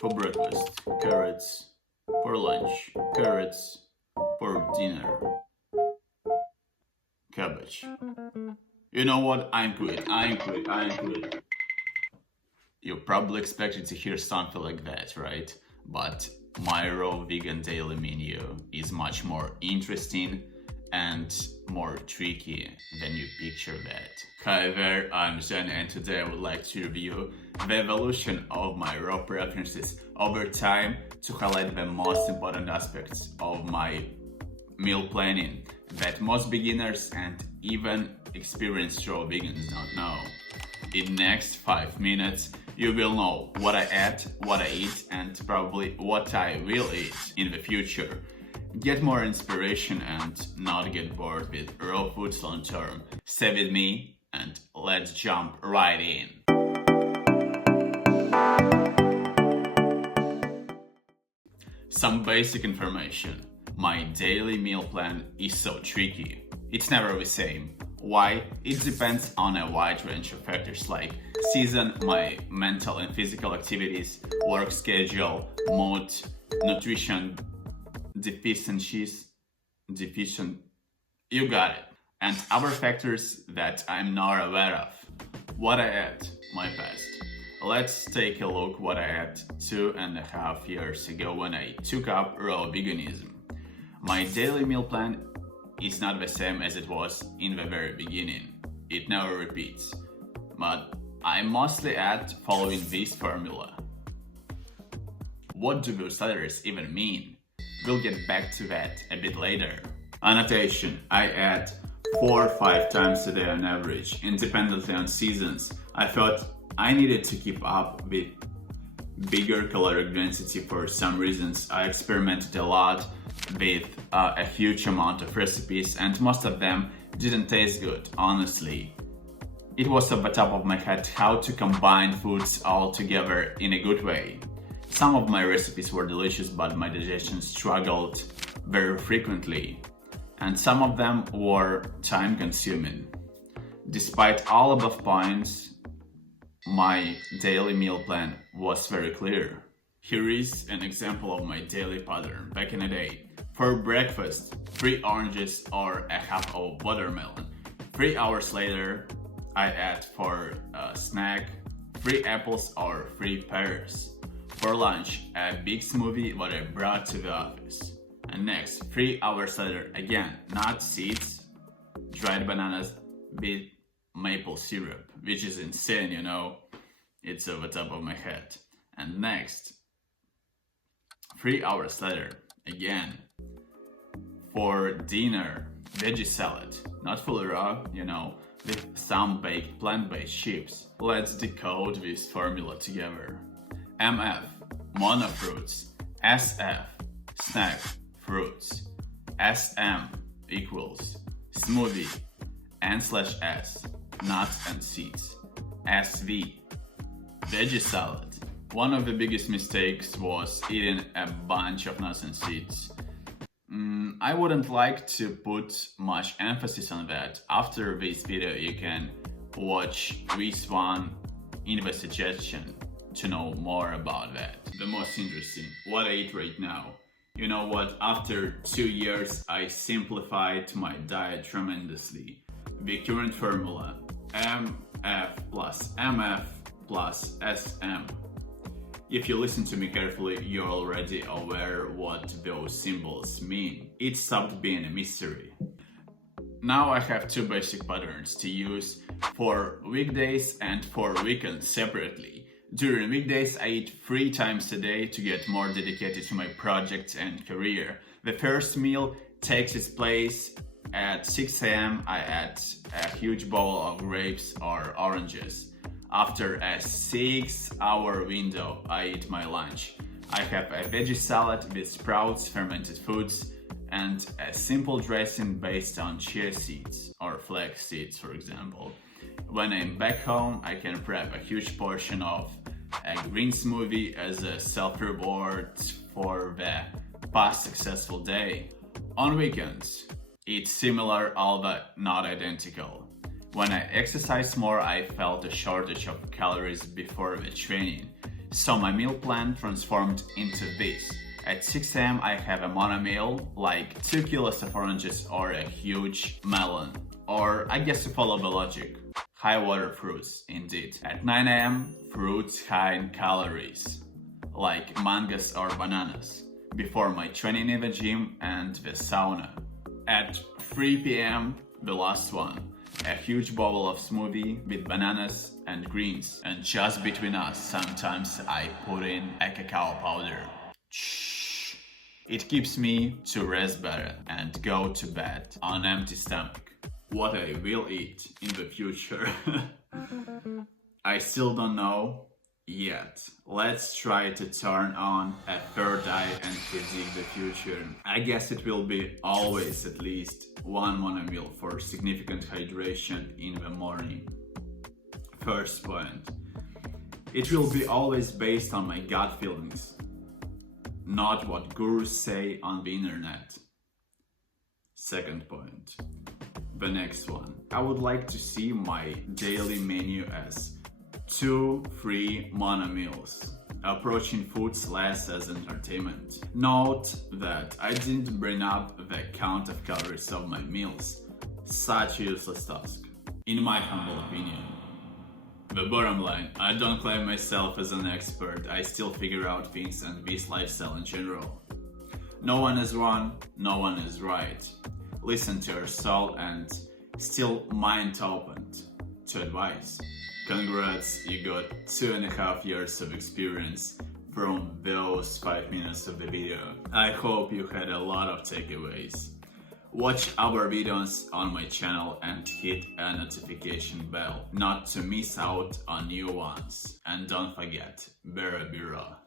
For breakfast, carrots. For lunch, carrots. For dinner, cabbage. You know what? I'm quit. You probably expected to hear something like that, right? But my raw vegan daily menu is much more interesting and more tricky than you picture that. Hi there, I'm Jen, and today I would like to review the evolution of my raw preferences over time to highlight the most important aspects of my meal planning that most beginners and even experienced raw vegans don't know. In next 5 minutes, you will know what I add, what I eat, and probably what I will eat in the future. Get more inspiration and not get bored with raw foods long term. Stay with me and let's jump right in. Some basic information. My daily meal plan is so tricky. It's never the same. Why? It depends on a wide range of factors like season, my mental and physical activities, work schedule, mood, nutrition deficiencies, you got it, and other factors that I'm not aware of. What I ate, my past. Let's take a look what I ate 2.5 years ago when I took up raw veganism. My daily meal plan is not the same as it was in the very beginning. It never repeats. But I mostly ate following this formula. What do those letters even mean? We'll get back to that a bit later. Annotation. I ate 4 or 5 times a day on average, independently on seasons. I thought I needed to keep up with bigger caloric density for some reasons. I experimented a lot with a huge amount of recipes, and most of them didn't taste good, honestly. It was off the top of my head how to combine foods all together in a good way. Some of my recipes were delicious, but my digestion struggled very frequently, and some of them were time consuming. Despite all above points, my daily meal plan was very clear. Here is an example of my daily pattern back in the day. For breakfast, 3 oranges or a half of watermelon. 3 hours later, I ate for a snack 3 apples or 3 pears. For lunch, a big smoothie what I brought to the office. And next, 3 hours later, again, not seeds, dried bananas with maple syrup, which is insane, you know. It's over the top of my head. And next, 3 hours later, again, for dinner, veggie salad, not fully raw, you know, with some baked plant-based chips. Let's decode this formula together. MF, monofruits. SF, snack, fruits. SM equals smoothie, N/S, nuts and seeds. SV, veggie salad. One of the biggest mistakes was eating a bunch of nuts and seeds. I wouldn't like to put much emphasis on that. After this video, you can watch this one in the suggestion to know more about that. The most interesting, what I eat right now. You know what, after 2 years, I simplified my diet tremendously. The current formula, MF plus MF plus SM. If you listen to me carefully, you're already aware what those symbols mean. It stopped being a mystery. Now I have 2 basic patterns to use for weekdays and for weekends separately. During weekdays, I eat 3 times a day to get more dedicated to my projects and career. The first meal takes its place at 6 a.m. I add a huge bowl of grapes or oranges. After a 6-hour window, I eat my lunch. I have a veggie salad with sprouts, fermented foods, and a simple dressing based on chia seeds or flax seeds, for example. When I'm back home, I can prep a huge portion of a green smoothie as a self-reward for the past successful day. On weekends, it's similar although not identical. When I exercised more, I felt a shortage of calories before the training. So my meal plan transformed into this. At 6 a.m. I have a mono meal, like 2 kilos of oranges or a huge melon. Or I guess to follow the logic, high water fruits indeed. At 9 a.m. fruits high in calories, like mangoes or bananas, before my training in the gym and the sauna. At 3 p.m. the last one, a huge bowl of smoothie with bananas and greens. And just between us, sometimes I put in a cacao powder. Shh. It keeps me to rest better and go to bed on empty stomach. What I will eat in the future, I still don't know yet. Let's try to turn on a third eye and predict the future. I guess it will be always at least one mono meal for significant hydration in the morning. First point. It will be always based on my gut feelings, not what gurus say on the internet. Second point. The next one. I would like to see my daily menu as 2 free mono meals, approaching foods less as entertainment. Note that I didn't bring up the count of calories of my meals. Such a useless task, in my humble opinion. The bottom line, I don't claim myself as an expert, I still figure out things and this lifestyle in general. No one is wrong, no one is right. Listen to your soul and still mind opened to advice. Congrats, you got 2.5 years of experience from those 5 minutes of the video. I hope you had a lot of takeaways. Watch other videos on my channel and hit a notification bell not to miss out on new ones. And don't forget, Bera Bira.